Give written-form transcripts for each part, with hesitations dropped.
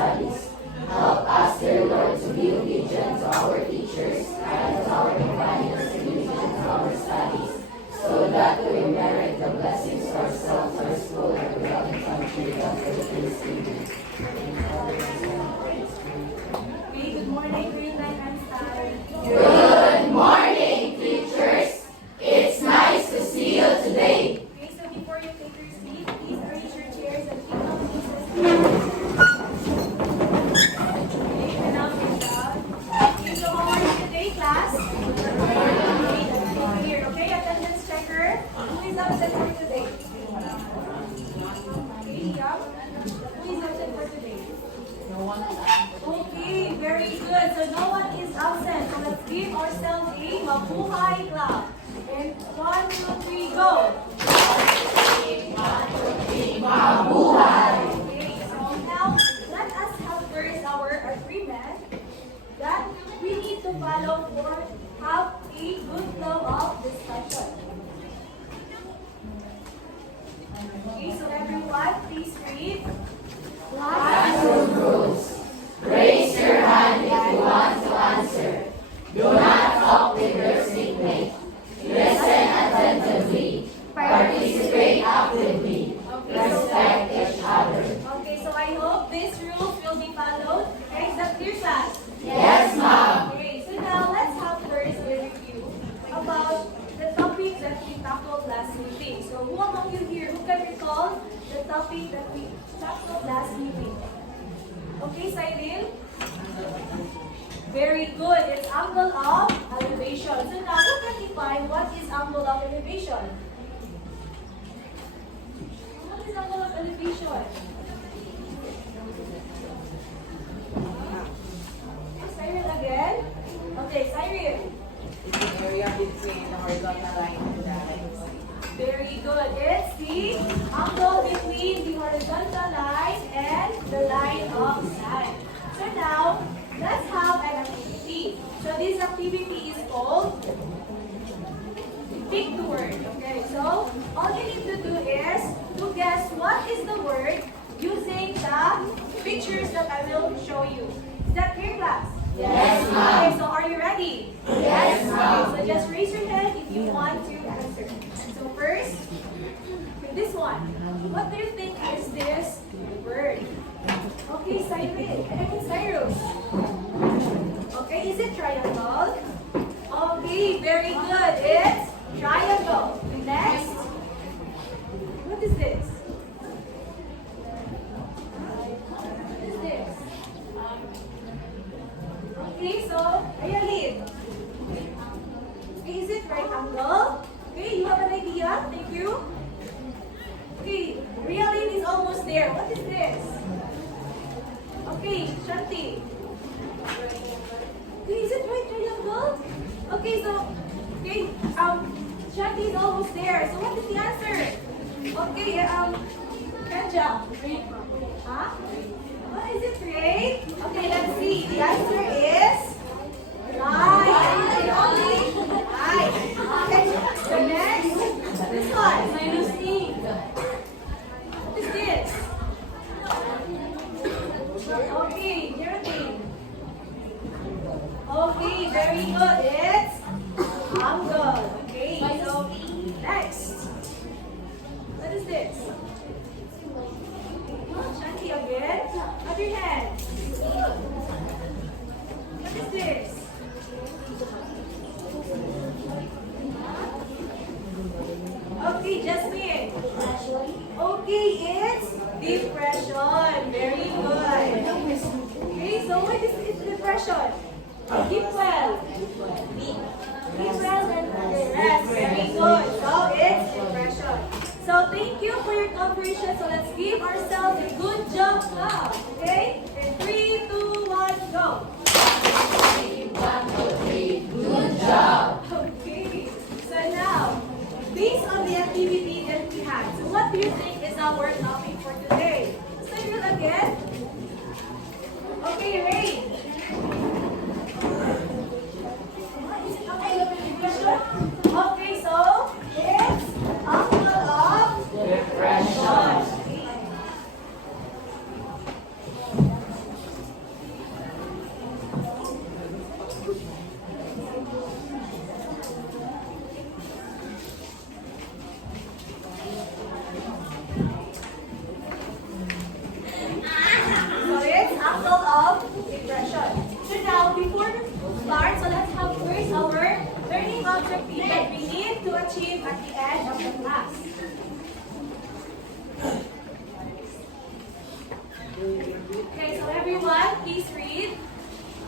studies. Help us, dear Lord, to be obedient to our teachers and to our companions to be obedient to our studies, so that we merit the blessings for ourselves, our school, our beloved country, and for the Philippines. Okay, good morning, grade 9 and star. Good morning, teachers. It's nice to see you today. Okay, so before you take your seat, please arrange your chairs and keep on faces. Okay, and now sit down. Okay, so how are you today, class? Okay, that's good to hear. Okay, attendance checker. Who is absent for today? Okay, yeah. Who is absent for today? Okay, very good. So no one is absent. So let's give ourselves a mabuhay clap. And 1, 2, 3, go. Mabuhay! Okay, so now let us have first our agreement that we need to follow for have a good flow of discussion. Okay, so everyone, please read. Classroom rules. Raise your hand if you want to answer. Do not talk with your seatmate. Listen attentively. Participate actively. Respect each other. Okay, so I hope these rules will be followed. Okay, is that clear, class? Yes, ma'am. Okay, so now let's have first a review about the topic that we tackled last meeting. So who among you here who can recall the topic that we tackled last meeting? Okay, Cyril? Very good. It's angle of elevation. So now who can define what is angle of elevation? What is angle of elevation? Cyril again? Okay, Cyril. It's the area between the horizontal line and the line. Very good. It's the angle between the horizontal line and the line of sight. So now, let's have an activity. So this activity is called Pick the Word. Okay, so all you need to do is to guess what is the word using the pictures that I will show you. Is that clear, class? Yes, ma'am. Okay, so are you ready? Yes, ma'am. Okay, so just raise your hand if you want to answer. So first, this one. What do you think is this word? Okay, Cyrus. Okay, is it triangle? Okay, very good. It's triangle. Next. What is this? What is this? Okay, so, Ayalin. Okay, is it right angle? Okay, you have an idea? Thank you. Okay, Realin is almost there. What is this? Okay, Shanti. Okay, is it right triangle? Okay, so, okay, Shanti is almost there. So what is the answer? Okay, Kanja. Huh? What is it, Ray? Okay, let's see. The answer is right. Right. Okay, the next, this one. Minus E. What is this? Okay, Geraldine. Okay, very good. It's angle. Okay, so next. What is this? Shanti again. Other hand. What is this? Okay, Jasmine. Okay, it's depression. Very good. Okay, so what is depression? Deep well. Deep well and rest. Very good. So it's depression. So thank you for your cooperation. So let's give ourselves a good job now. Okay? And 3, 2, 1, go. 1, 2, 3. Good job. Okay. So now, based on the activity that we had, so what do you think is our topic for today? Say it again. Okay, Ray. Is it okay? Okay, so it's angle of Depression. angle of depression. So now, before we start, so let's have first our learning objective that we need to achieve at the end of the class. Okay, so everyone, please read.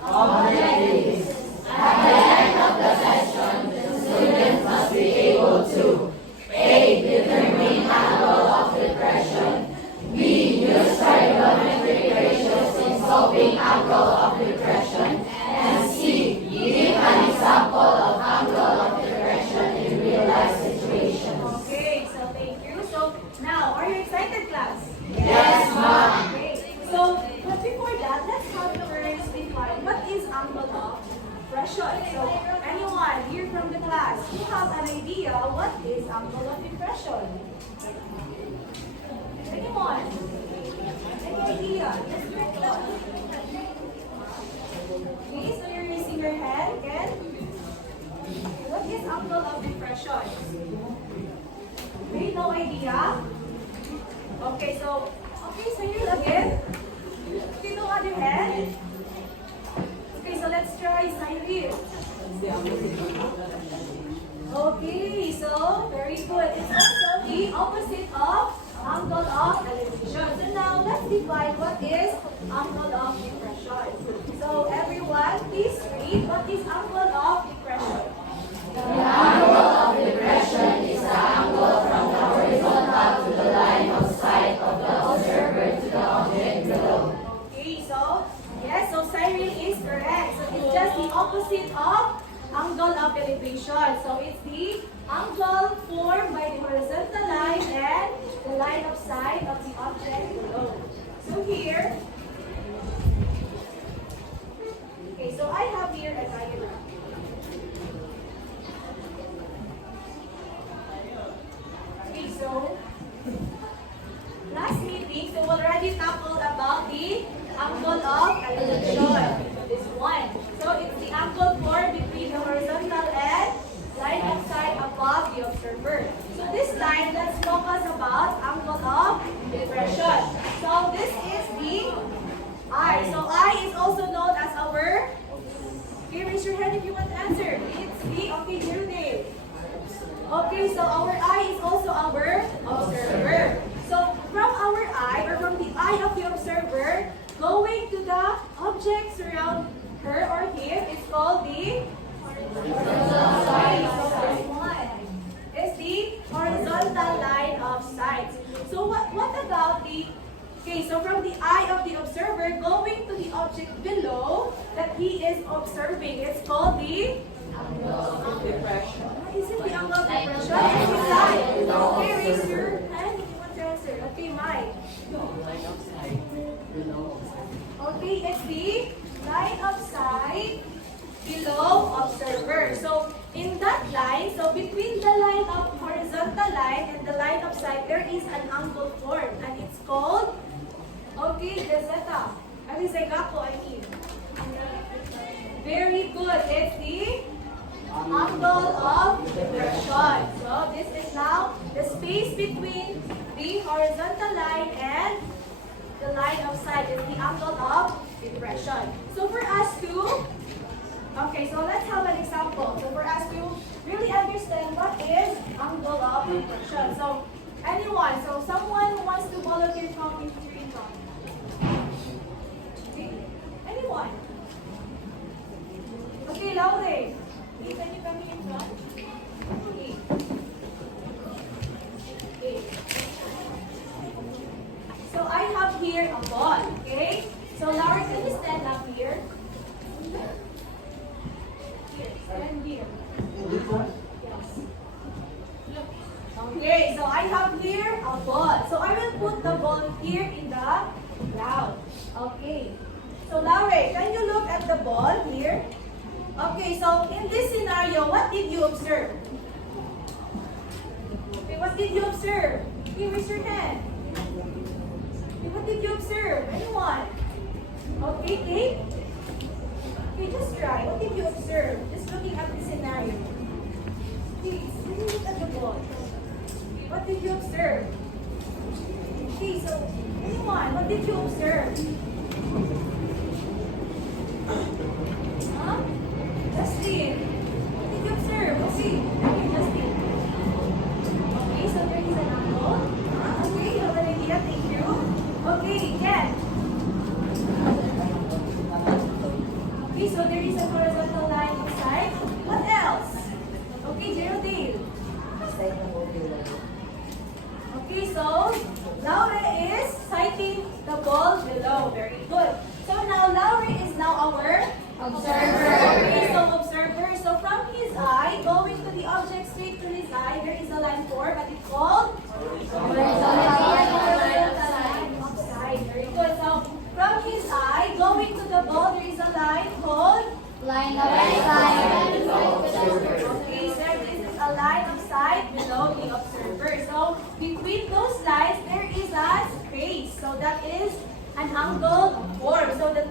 Objectives. At the end of the session, the students must be able to A. Determine angle of depression. B. Use trigonometric ratios in solving angle of depression. And C. Give an example of angle of depression in real life situations. Okay, so thank you. So now, are you excited, class? Yes, ma'am. Okay, so but before that, let's have the words define what is angle of depression. So anyone here from the class, who have an idea what is angle of depression? Anyone? Any idea? Yes, okay, so you're raising your hand again. What is angle of depression? Okay, no idea? Okay, so you again. Okay, no other hand. Okay, so let's try Cyril. Okay, so very good. It's also the opposite of angle of elevation. So now let's define what is angle of depression. So everyone, please read what is angle of depression. The angle of depression is the angle from the horizontal to the line of sight of the observer to the object below. Okay, so yes, so Cyril is correct. So it's just the opposite of angle of elevation. So it's the angle formed by the horizontal line and the line of sight of the object below. So here, okay, so I have here a diagram. Okay, so last meeting, so we already tackled about the angle of elevation. This one. So it's the angle formed between the horizontal and line of sight above the observer. So this line, let's focus about angle of depression. So this is the eye. So eye is also known as our, okay, raise your hand if you want to answer. It's the, okay, Jude. Okay, so our eye is also our observer. So from our eye, or from the eye of the observer, going to the objects around her or him is called the horizontal line. So this one is the horizontal line of sight. So what about the, okay, so from the eye of the observer going to the object below that he is observing, it's called the Depression. is it the angle of depression? It's the line. Okay, raise your hand if you want to answer. Okay, Mike. Line of sight. Okay, it's the line of sight below observer. So in that line, so between the line of horizontal line and the line of sight, there is an angle formed, and it's called, okay, the zeta. I mean. Very good. It's the angle of depression. So this is now the space between the horizontal line and the line of sight is the angle of depression. So for us to, okay, so let's have an example. So for us to really understand what is angle of depression. So anyone, so someone who wants to volunteer from in front. Okay. Anyone? Okay, Laure. Can you come in front? Okay. Okay. So I have here a ball, okay? So Laura, can you stand up here? Here, stand here. Yes. Okay, so I have here a ball. So I will put the ball here in the ground. Okay. So Laura, can you look at the ball here? Okay, so in this scenario, what did you observe? Okay, what did you observe? Okay, raise your hand. Okay, what did you observe? Anyone? Okay, Kate? Okay, just try. What did you observe? Just looking at the scenario. Please, can you look at the ball? Okay, what did you observe? Okay, so anyone, what did you observe? Okay, so observer. So from his eye, going to the object straight to his eye, there is a line formed, but it's called line of sight. Very good. So from his eye, going to the ball, there is a line called Line of sight. okay, sir, this is a line of sight below the observer. So between those lines, there is a space. So that is an angle form. So that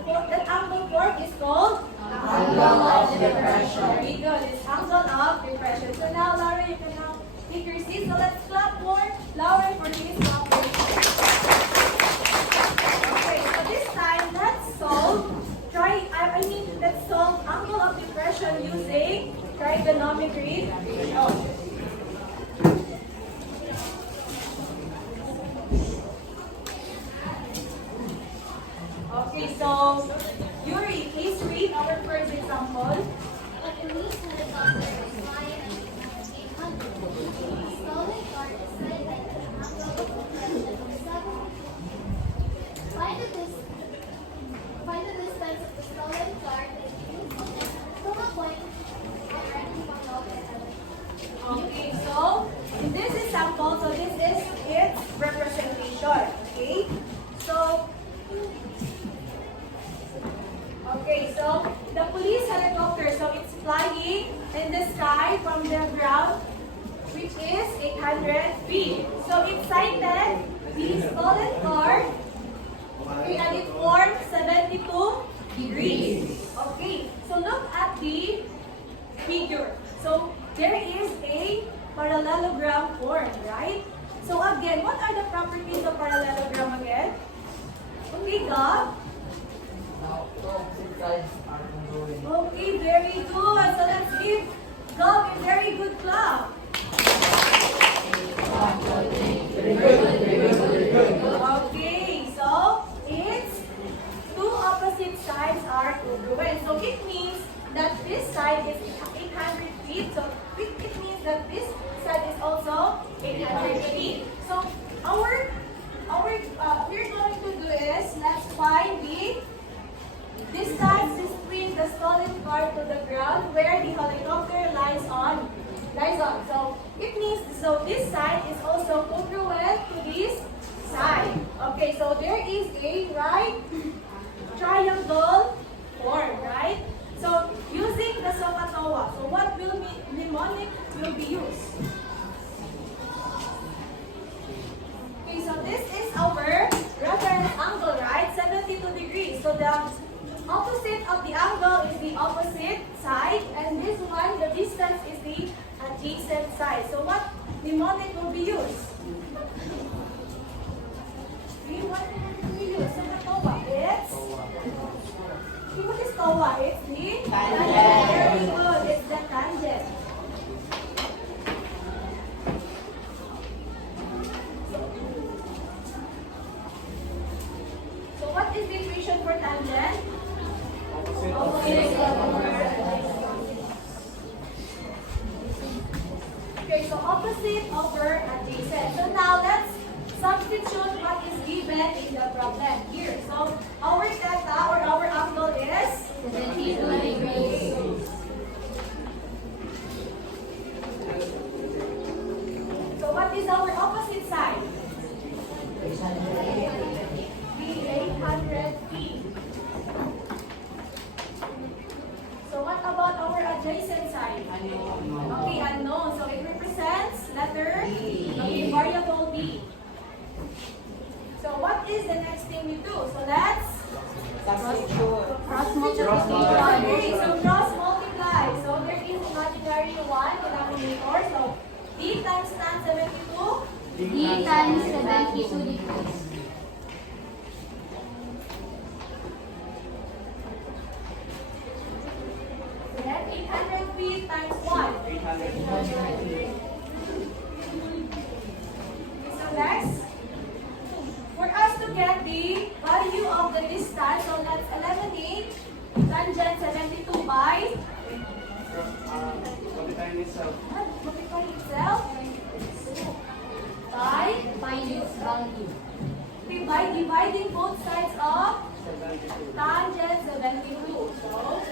angle form is called Angle of depression. Very good. It's angle of depression. So now, Laura, you can now take your seat. So let's clap for Laura for this operation. Okay, so this time, let's solve. Let's solve angle of depression using trigonometry. Okay, so Yuri, please read our first example. A police helicopter is flying at 800 feet. A stolen car is sighted at an angle of depression of 7 degrees. Find the distance of the stolen car to the nearest object from a point directly below the other. Okay, so in this example, so this is its representation. Okay, so the police helicopter, so it's flying in the sky from the ground, which is 800 feet. So it sighted the stolen car, okay, and it formed 72 degrees. Okay, so look at the figure. So there is a parallelogram formed, right? So again, what are the properties of parallelogram again? Okay, Gab? Okay, very good. So let's give Gab a very good clap. Okay, so its two opposite sides are congruent. So it means that this side is 800 feet. So it means that this side is also 800 feet. So we're going to do is let's find the distance between the stolen car to the ground where the helicopter lies on. So it means so this side is also congruent to this side. Okay, so there is a right triangle form, right? So using the SOHCAHTOA, so what will be mnemonic will be used? Okay, so this is our reference angle, right? 72 degrees. So the opposite of the angle is the opposite side, and this one, the distance is the adjacent side. So what mnemonic will be used? What mnemonic will be used? SOHCAHTOA, it's? Okay, what is TOA? It's the tangent. Very good. It's the tangent. So what is the equation for tangent? Okay, so opposite over adjacent. So now let's substitute what is given in the problem here. So our theta or our angle is 72 degrees. So what is our opposite side? The 800 feet. So what about our adjacent side? Okay, unknown. So it represents letter okay, variable B. So what is the next thing we do? So let's Cross multiplication. okay, so cross multiply. So there is imaginary 1 denominator. So D times tan 72. D times 72 degrees. Then 800 feet times 1. So next, for us to get the value of the distance, so let's eliminate tangent 72 by multiply itself By its value. by dividing both sides of tangent 72. So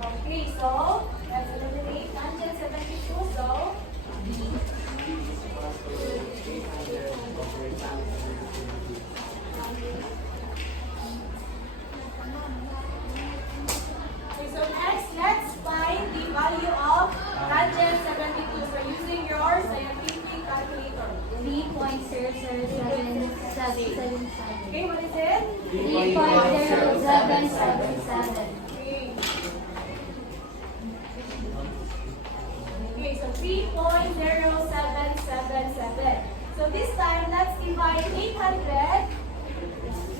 Okay, so let's eliminate tangent 72. So okay, so next, let's find the value of tangent 72. So using your scientific calculator. 3.00777. Okay, what is it? 3.0777. Okay. Okay, so 3.0777. So this time, let's divide 800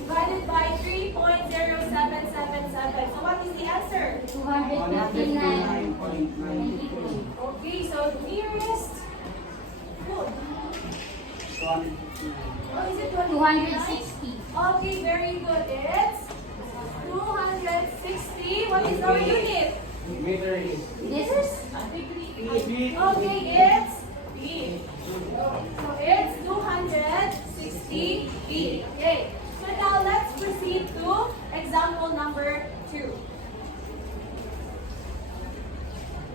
divided by 3.0777. So what is the answer? 259.92. Okay, so nearest. Good. Oh, is it 260. Okay, very good. It's 260. What is our unit? This is Okay, it's feet. So it's 260 feet. Okay. So now let's proceed to example number 2.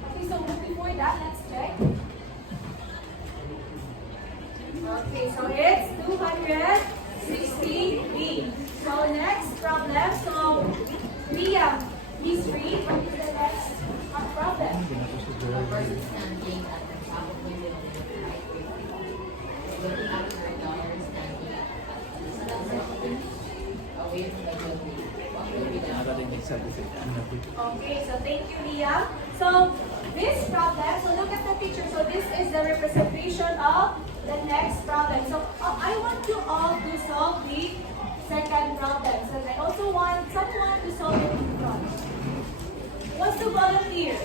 Okay, so before that, let's check. Okay, so it's 260 feet. So next problem. So Liam, please read. What is the next problem? A person standing at the top of the building, height 50 feet. Looking up to her daughter standing at the sunset away from the building. What will be the Okay, so thank you, Liam. So this problem, so look at the picture. So this is the representation of the next problem. So I want you all to solve the second problem. So I also want someone to solve it in front. Who wants to volunteer?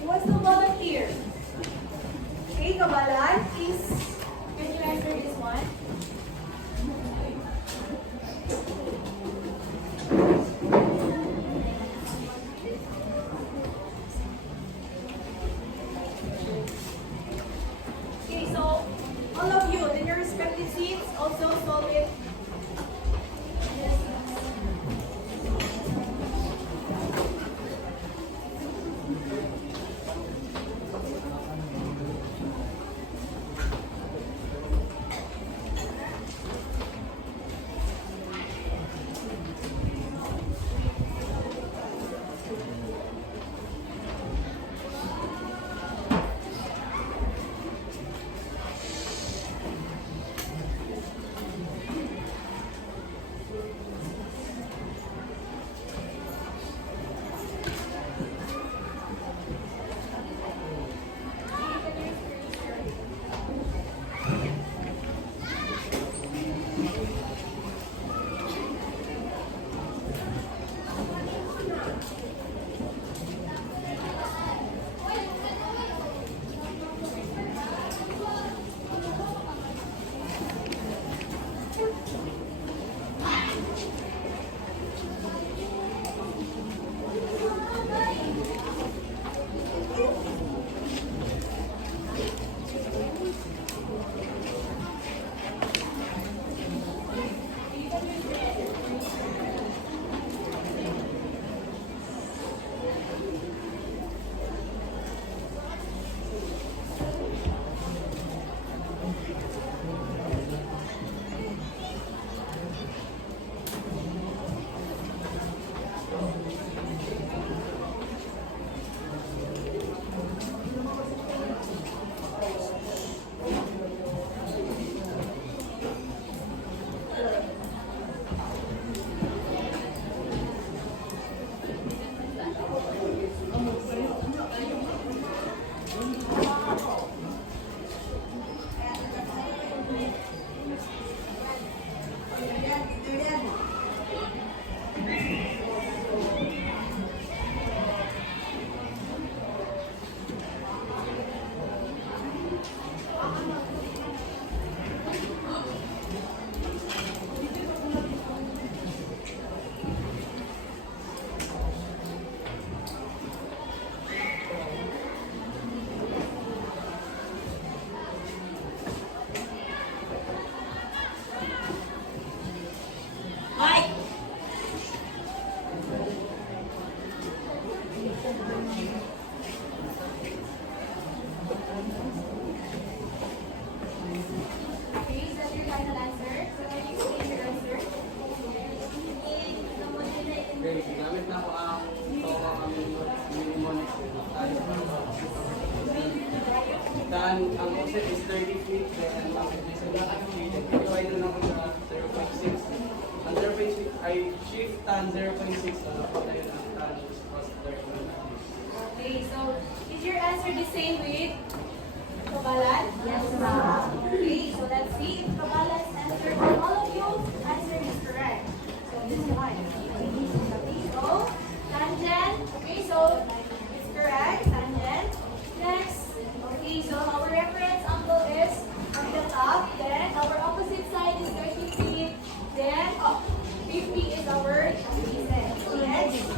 Who wants to volunteer? Okay, Kabalan, please. Can you answer this one? Okay, so all of you in your respective seats also solve it tan 0.6 patayin ang tan cos 30. Okay, so is your answer the same with Kabalan? Yes, ma'am. Okay, so let's see if Kabalan's answer for all of you answer is correct. So this one. Okay, so tangent. Okay, so it's correct. Tangent. Next. Okay, so our reference angle is on the top. Then our opposite side is 30 feet. Then 50 is our adjacent. Next.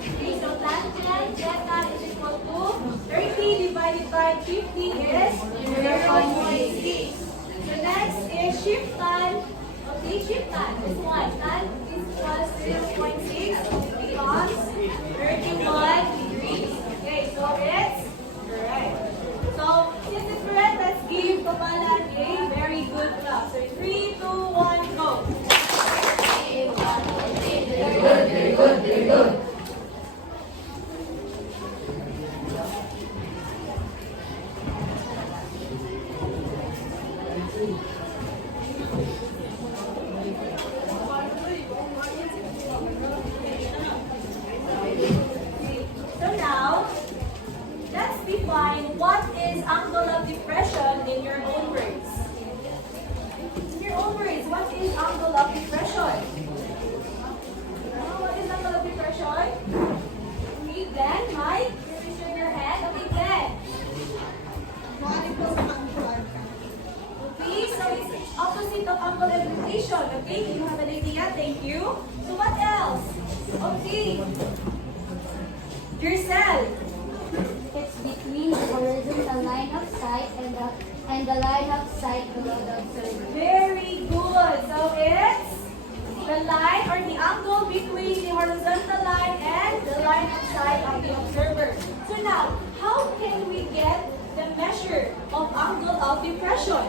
Okay, so tangent, theta is equal to 30 divided by 50 is 0.6. So next is shift tan. Okay, shift tan. This one. Tan is equals 0.6. So it becomes 31 degrees. Okay, so it's correct. So since it's correct, let's give Kabalan a very good clap. So 3, 2, 1, go. Very good. So now, let's define what is angle of depression in your own words. In your own words, what is angle of depression? What is angle of depression? Okay, then, Mike, you raise your hand. Okay, then. Okay, so it's opposite of angle of rotation. Okay, do you have an idea? Thank you. So what else? Okay. Yourself. It's between the horizontal line of sight and the line of sight below the observer. Very good. So it's the line or the angle between the horizontal line and the line of sight of the observer. So now, how can we get the measure of angle of depression?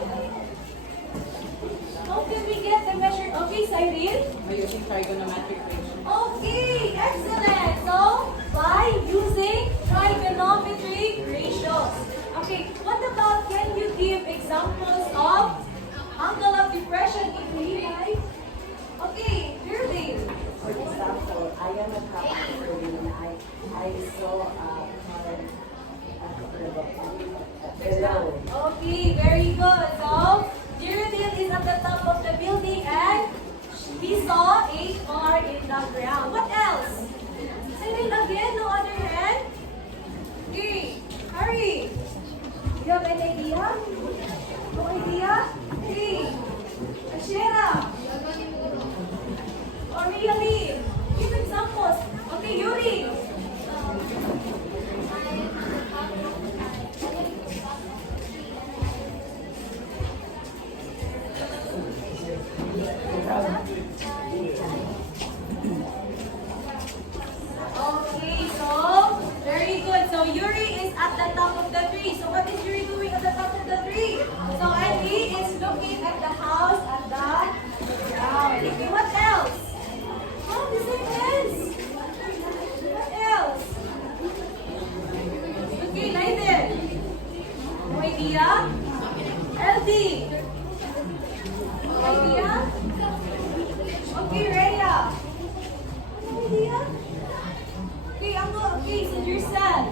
How can we get the measure? Okay, Cyril? By using trigonometric ratio. Okay, excellent. So, by using trigonometric ratios. Okay, what about, can you give examples of angle of depression in real life? Okay, Geraldine. For example, I am a carpenter and I saw a car below. Okay, very good. So, Geraldine is at the top of the building and he saw a car in the ground. What else? Cyril again, no other hand? Okay, hurry. You have an idea? No idea? Okay. Ashera. Or really? Give examples. Okay, Yuri. Okay, so very good. So Yuri is at the top of the tree. So what is Yuri doing at the top of the tree? So Andy is looking at the house at the ground. Okay, what else? Oh, the same hands. What else? Okay, Nathan. No idea? LD. No idea? Okay, Rhea. No idea? Okay, okay, so yourself.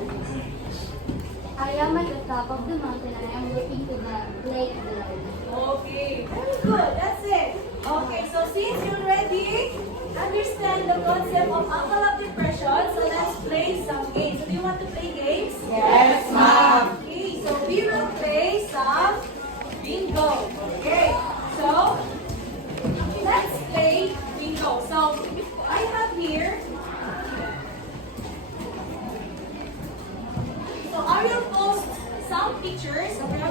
I am at the top of the mountain and I am looking to the lake below. Okay, very good. That's it. Okay, so since you already understand the concept of angle of depression, so let's play some games. So do you want to play games? Yes, ma'am. Okay, so we will play some bingo. Okay, so let's play bingo. So I have here. So I will post some pictures. Okay, I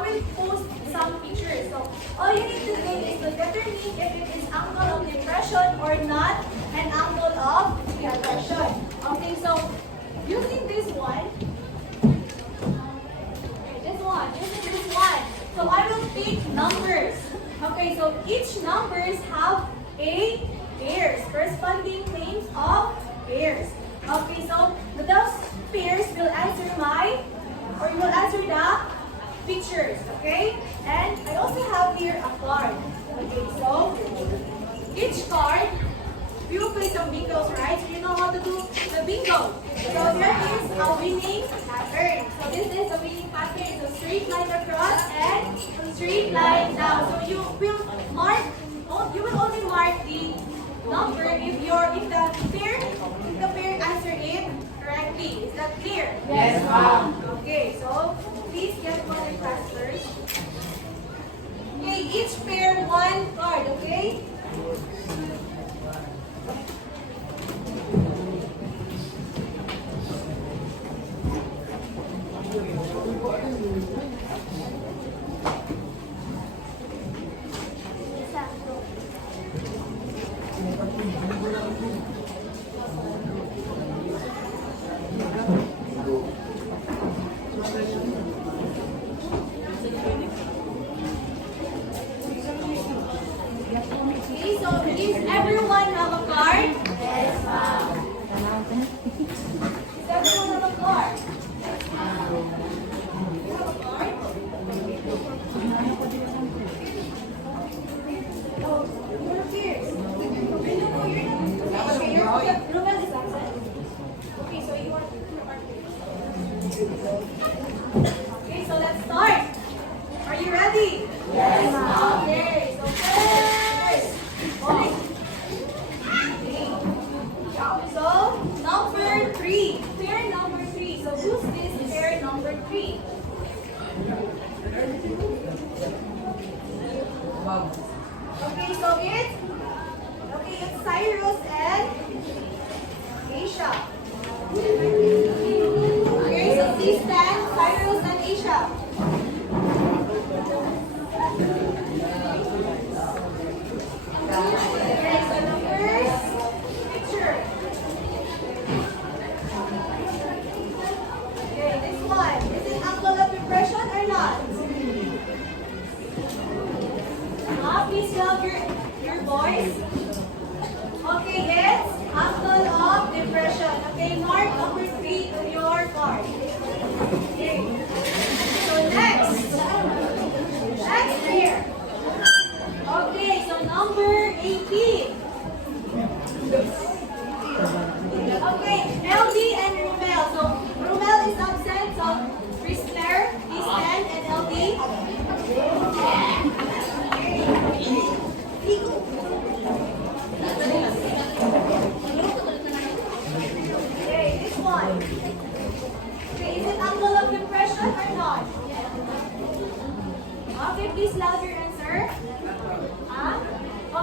will post some pictures. So all you need to do is to determine if it is angle of depression or not an angle of depression. Okay, so using this one, using this one. So I will pick numbers. Okay, so each numbers have a pairs, corresponding names of pairs. Okay, so those pairs will answer you will answer the pictures, okay? And I also have here a card. Okay, so each card, we will place a some bingos, right? So you know how to do the bingo. So here is a winning pattern. So this is a winning pattern. So straight line across and straight line down. So you will mark, you will only mark the number if the pair answer it correctly. Is that clear? Yes, ma'am. Okay, so please get one class first. Okay, each pair one card, okay? Okay, so does everyone have a card? Yes, ma'am. Does everyone have a card? You have a card? Oh, you're here. Okay, Romel is absent. Okay, so you are Okay, so let's start. Are you ready? Yes, ma'am. Okay, so first. Okay. So, number 3. Pair number 3. So, who's this pair number 3? Okay, so it's Cyrus and Asia. Okay, so please stand, Cyrus and Asia. Okay, so the first picture. Okay, this one. Is it angle of depression or not? Please tell your voice. Okay, yes. Angle of depression. Okay, mark number 3 to your card. Okay. So next. Next here. Okay, so number 18. Okay, LD and Romel. So Romel is absent. So Chrysler, please stand, and LD. Okay, this one. Okay, is it angle of depression or not? Okay, please loud your answer. Huh?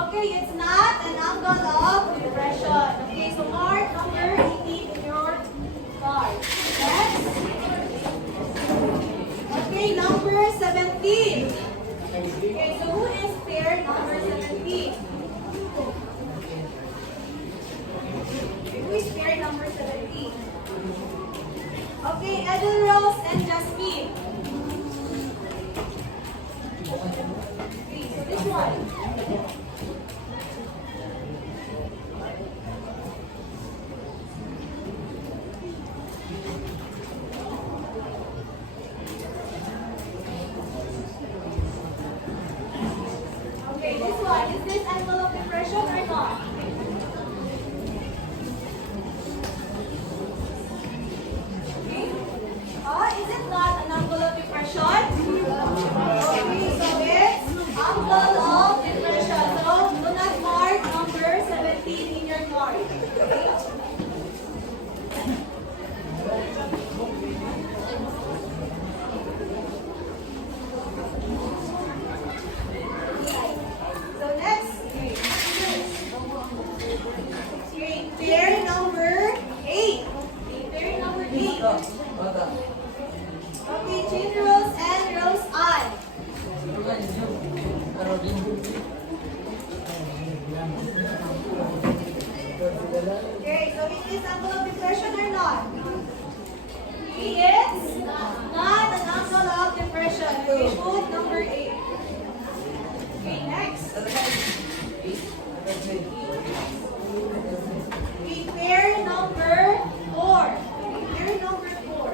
Okay, it's not an angle of depression. Okay, so mark number 18 in your card. Next. Okay, number 17. Okay, so who is pair number 17? Who is pair number 17? Okay, Edelrose and Jasmine. Okay, so this one. Okay, this one. Is this angle of depression or not? Okay. Is it not an angle of depression? Okay, so it's angle of depression. So do not mark number 17 in your card. Okay? So next, pair number 8. Pair number 8. Okay, Chin Rose and Rose Ann. Okay, so is this angle of depression or not? He is not an angle of depression. Okay, put number 8. Okay, next. Okay, pair number 4. Pair number 4.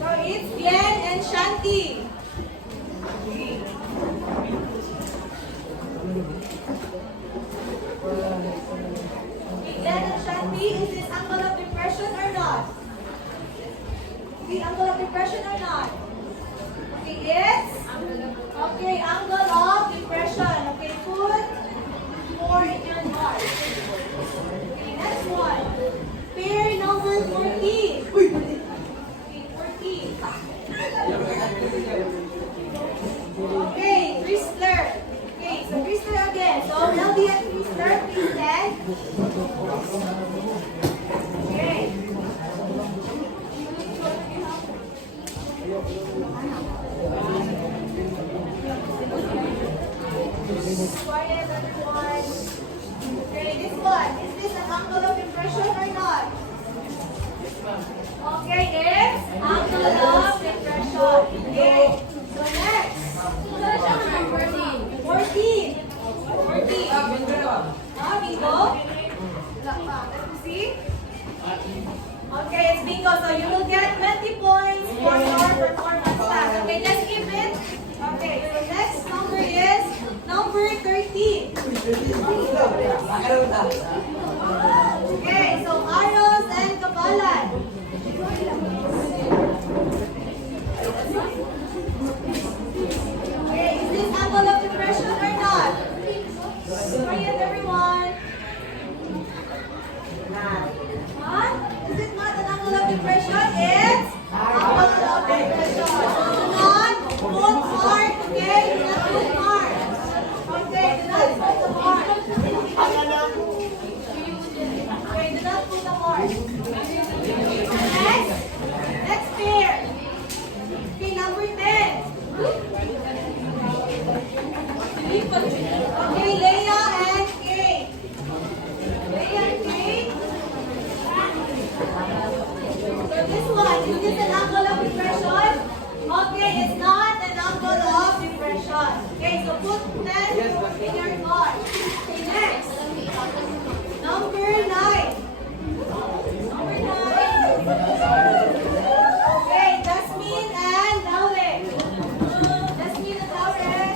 So it's Bien and Shanti. Okay. Abby and Twister, please stand. Okay. Quiet, everyone. Okay, this one. Is this an angle of impression or not? Okay, it's angle of impression. Okay. So next. 14. 14. Bingo? Let me see. Okay, it's bingo. So you will get 20 points for your performance task. Okay, just keep it. Okay, so next number is number 13. Okay, so arrows and kabalan. Okay, is this angle of depression or not? Quiet, everyone. Huh? Is it not an angle of depression? It's angle of depression. Do not put heart, okay? Do not put heart. Okay, do not put the heart. Okay, do not put the heart. Next pair. Okay, number 10. Okay, Leia and Kate. Leia and Kate. So this one, is this an angle of depression? Okay, it's not an angle of depression. Okay, so put 10 in your card. Okay, next. Number 9. Number 9. Okay, Jasmine and Lauren. Jasmine and Lauren.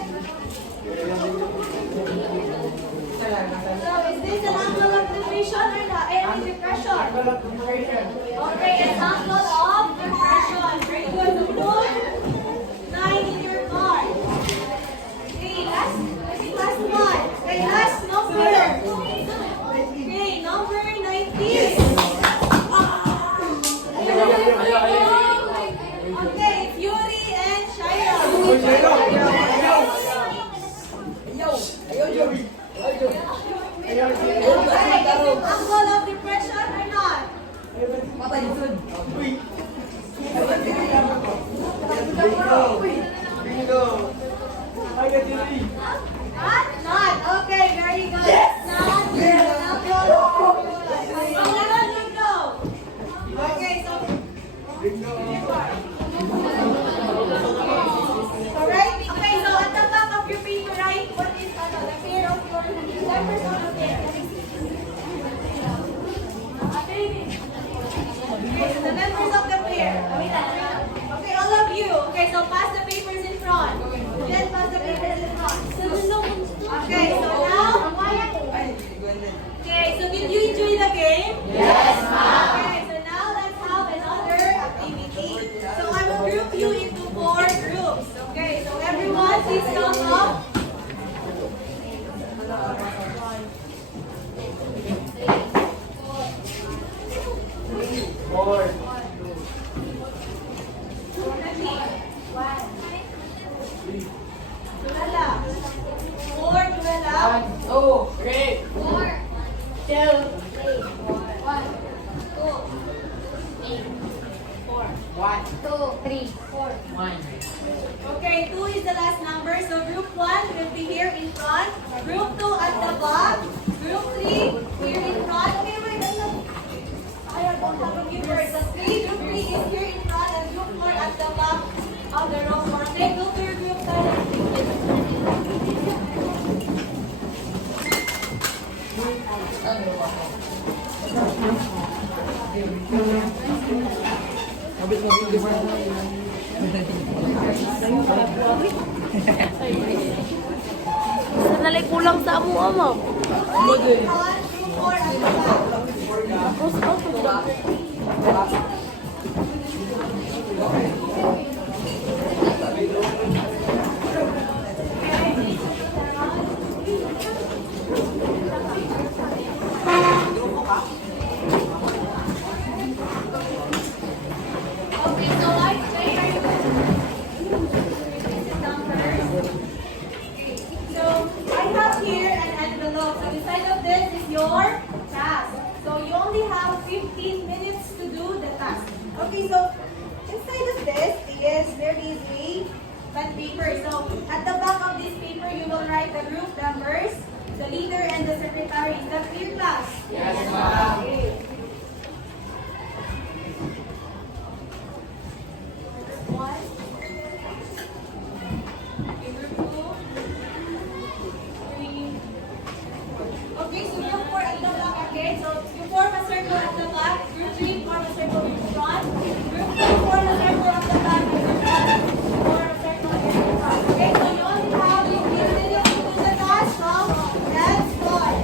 So is this an angle of depression or not? Depression. Okay, it's angle of depression. Very good. So put 9 in your card. Okay, last one. Okay, last number. Okay, number 19. Okay, it's Yuri and Shaira. Okay, is it angle of depression or not? Not. Okay, very good. Not. Bingo. Okay, so. Alright, okay, so at the back of your paper, right? What is the pair of your members on the pair? Okay, so the members of the pair. Okay, all of you. Okay, so pass the papers in front. Then pass the papers in front. Okay, so now. Okay, so did you enjoy the game? Yes, ma'am. Okay, so now let's have another activity. So I will group you into 4 groups. Okay, so everyone please come up. Tulala. 4, tulala. 1. Okay, 2 is the last number. So group 1 will be here in front. Group 2 at the back. Group 3 here in front. Okay, wait. I don't have a giver. So 3, group 3 is here in front and group 4 at the back of the row. Okay, go to your group 10. Nalay kulang sa amo ama. Group 4 at the back. Okay, so I say, so I have here an envelope. the group members, the leader, and the secretary. Is that clear, class? Yes, ma'am. Okay. Group 1. Okay, group 2. 3. Okay, so you 4 at the back again. So you form a circle at the back. Group 3 form a circle in front. Group 2 form a circle at the back. And group 1 form a circle in front. Okay, so you only have the ability to do the task. So let's start.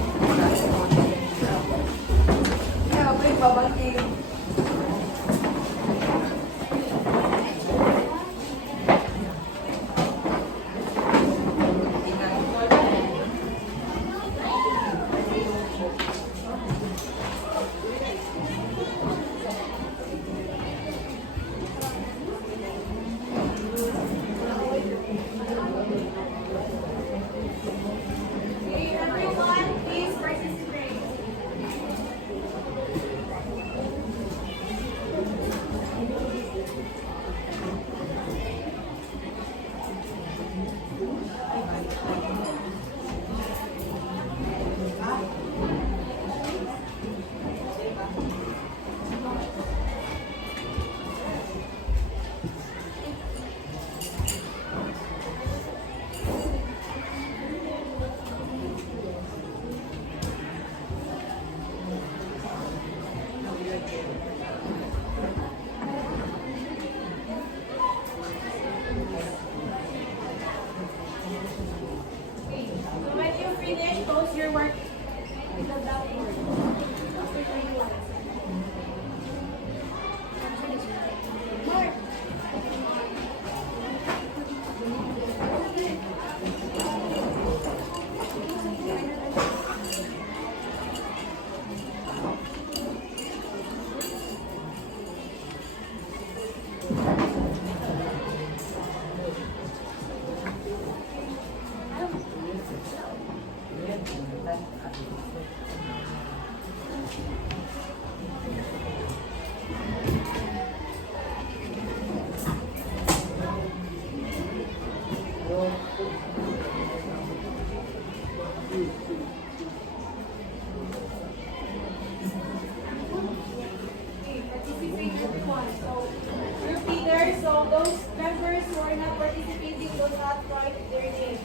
Okay, everyone, please participate. Okay, so when you finish, post your work in the blackboard. Mark. Okay, participate group 1. So, group leader, so those members who are not participating will not write their names.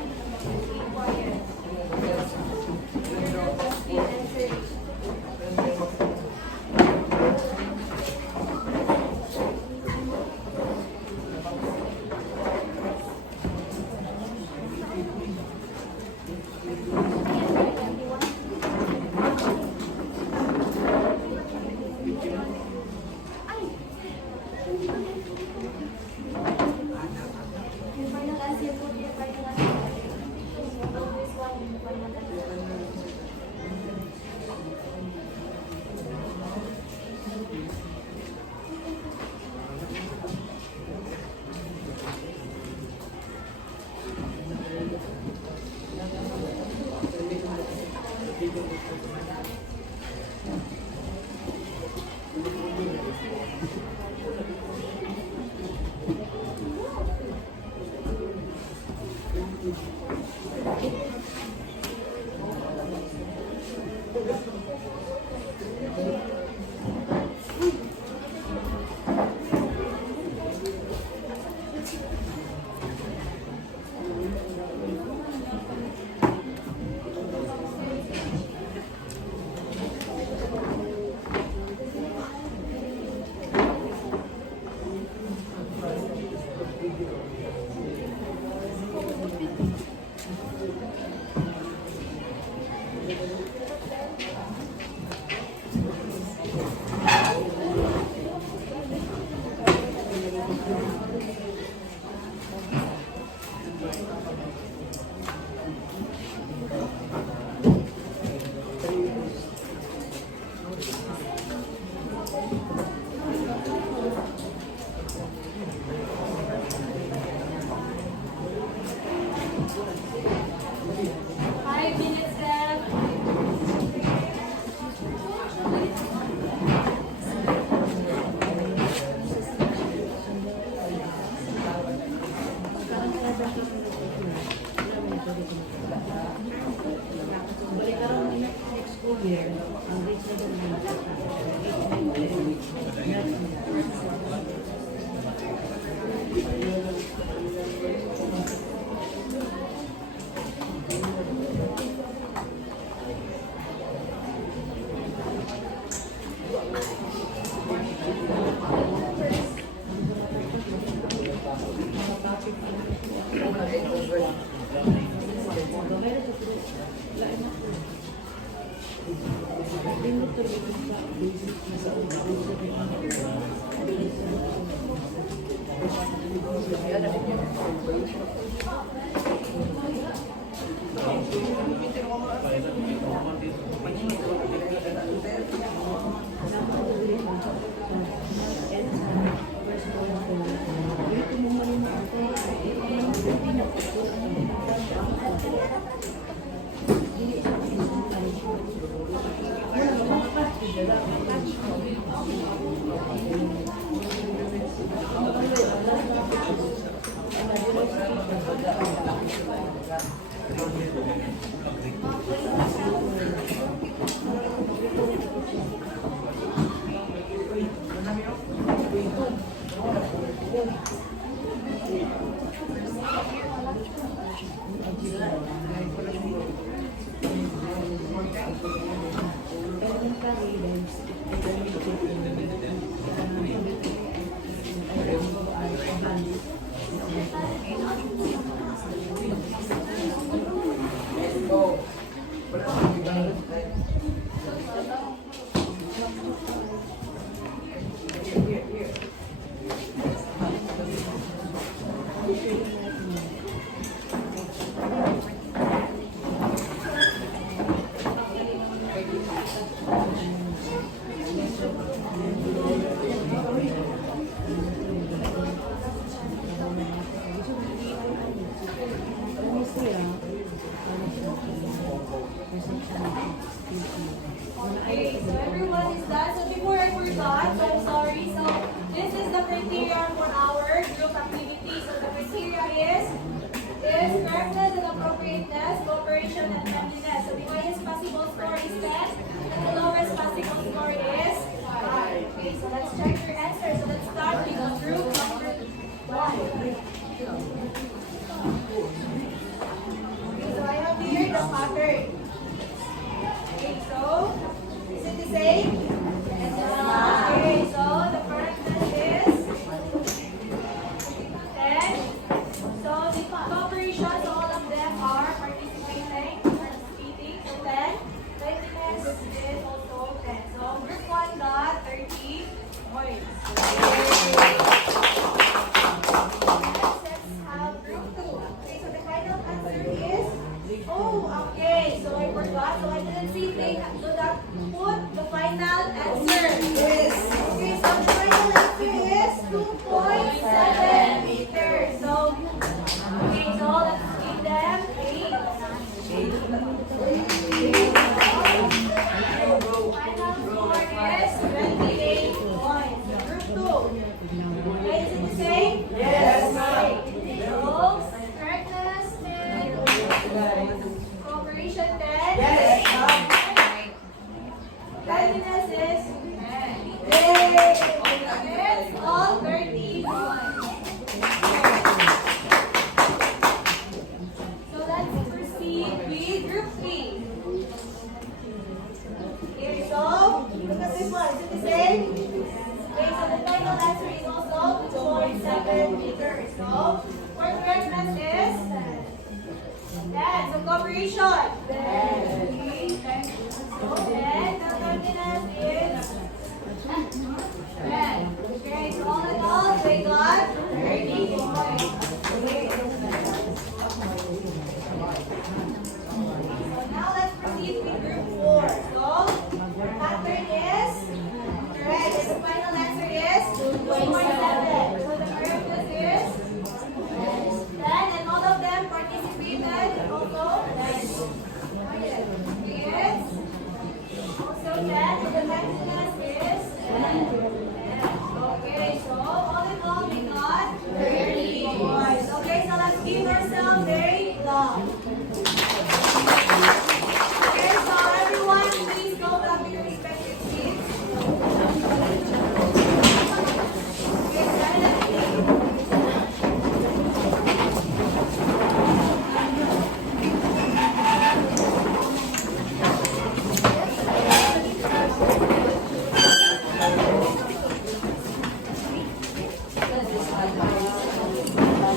Be quiet. Justin and Siri. Yung final answer po, yung final answer. This one, yung final answer. Okay, so everyone is done. So before I forgot, so I'm sorry. So this is the criteria for our group activity. So the criteria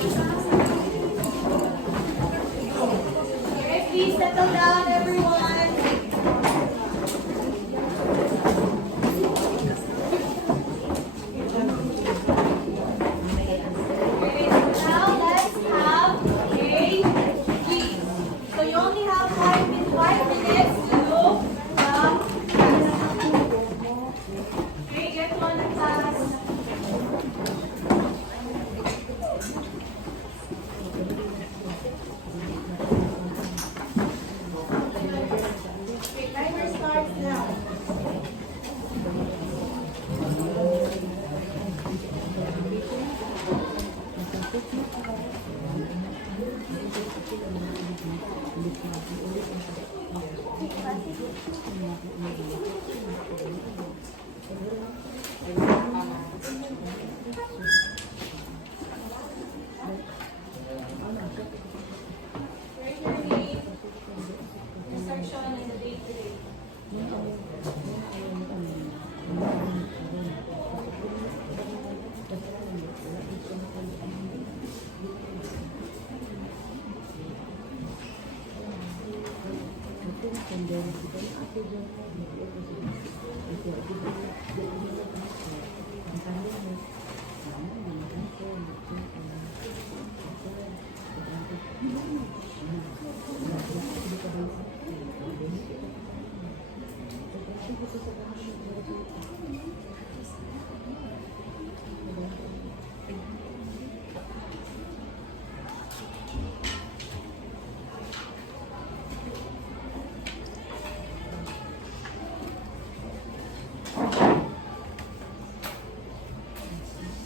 Okay, please settle down, everyone. Okay, now let's have a quiz. So you only have 5 minutes to do the okay, get on the class. Okay, timer starts now. Write your name, your section, and the date today.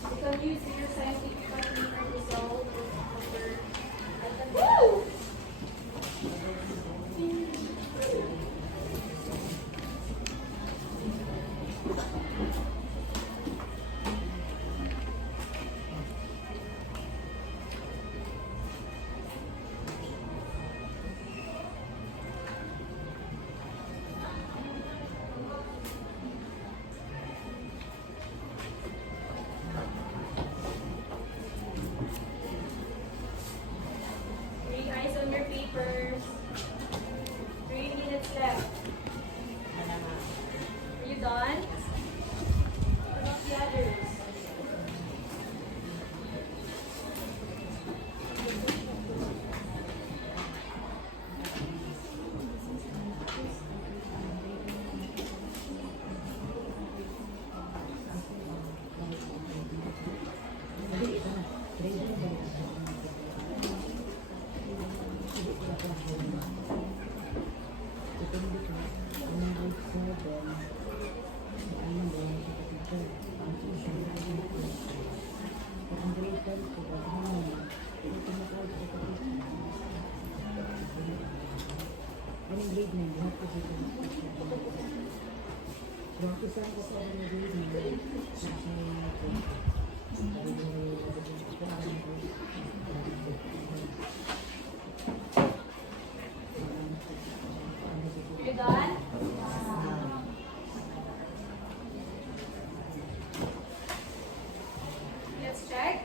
You can use your scientific paper result over at the woo! Three eyes on your papers. 3 minutes left. Are you done? What about the others? You done? Let's check.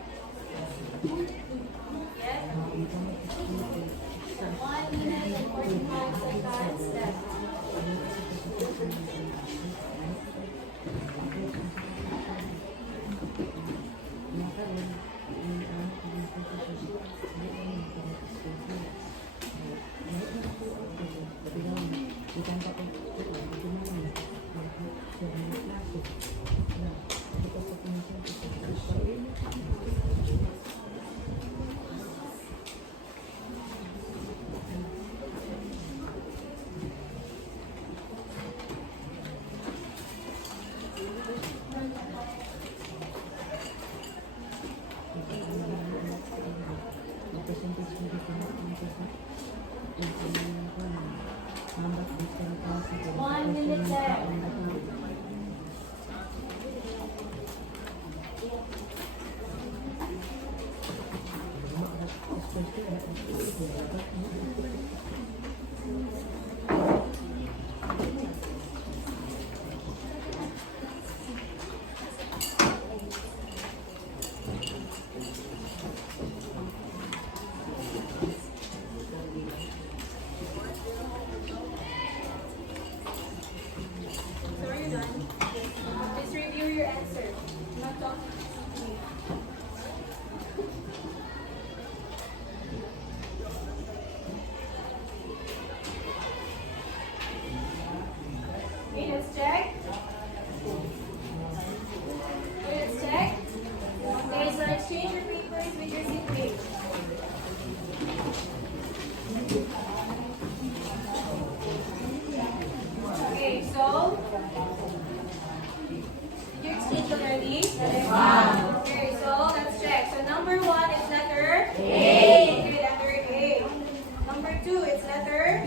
Yes. 1 minute and 45 seconds left. One minute left.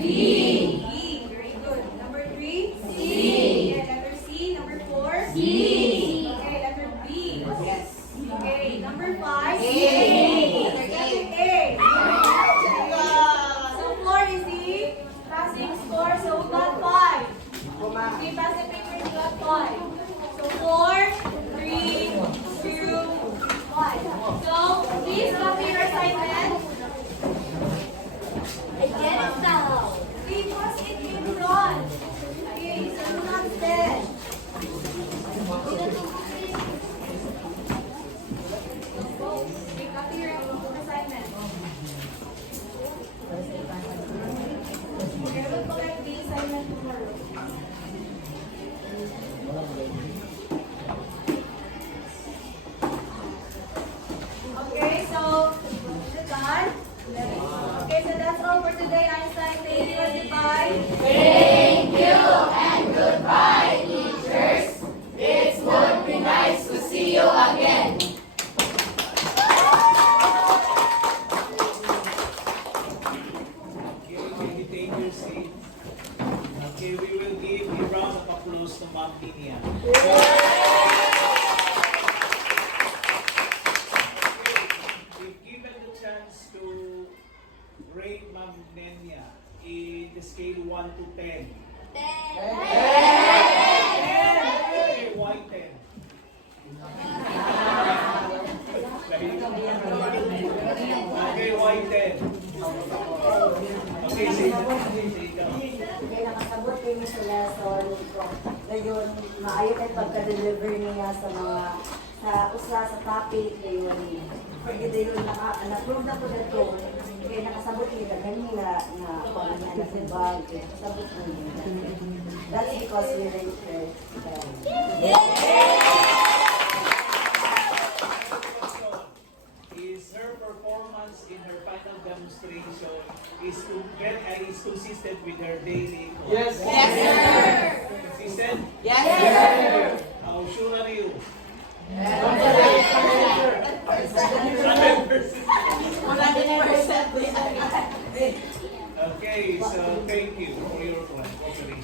B. Very good. Number 3? C. Okay, letter C. Number 4? D. Okay, letter B. Yes. Okay, number 5? A. Letter A. So 4 is the passing score. So we got 5. Okay, pass the paper. We got 5. So 4, 3, 2, 1. So please copy your assignment. I get it now. Because it in front. Okay, so do not stand. Okay, copy your assignment. Okay, we'll collect the assignment tomorrow. Okay, so is it done? Okay, so that's all for today, Einstein. Thank you and goodbye. Thank you and goodbye, teachers. It would be nice to see you again. Okay, can you take your seat? Okay, we will give a round of applause to Ma'am Ninia. If given the chance to rate Ma'am Ninia in the scale 1 to 10. 10. Okay, why 10? Okay, why 10? Okay, say Kaya nakasabot kayo sa lesson ko. Ngayon, maayo kayo pagka-deliver niya sa mga sa topic ngayon. Pwede na yun, na-prove na po na ito. Kaya nakasabot kayo na kanina na kung ano na sa bag. Nakasabot ko niya. That's because we rated them. Is her performance in her final demonstration is consistent with her daily? Yes. Yes, sir. Consistent? Yes, sir. How sure are you? 100%. Okay, so thank you for your cooperation.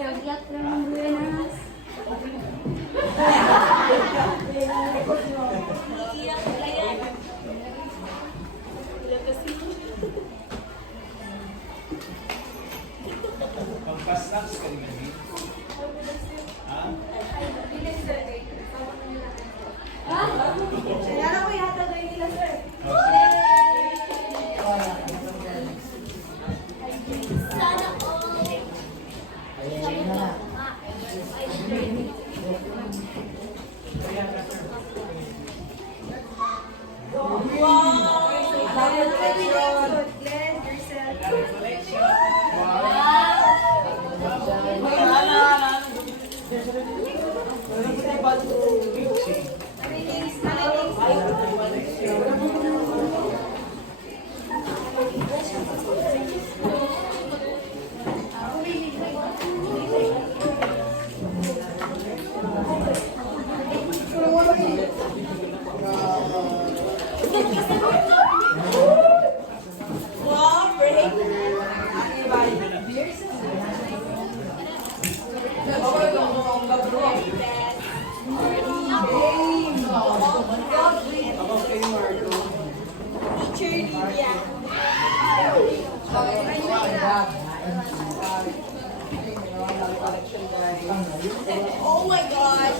Yagyat ng buenas. Magpa-snacks ka rin namin. Ha? Kailangan ko yata gawin nila, sir. Sana all. Glenn, yourself. Oh my gosh.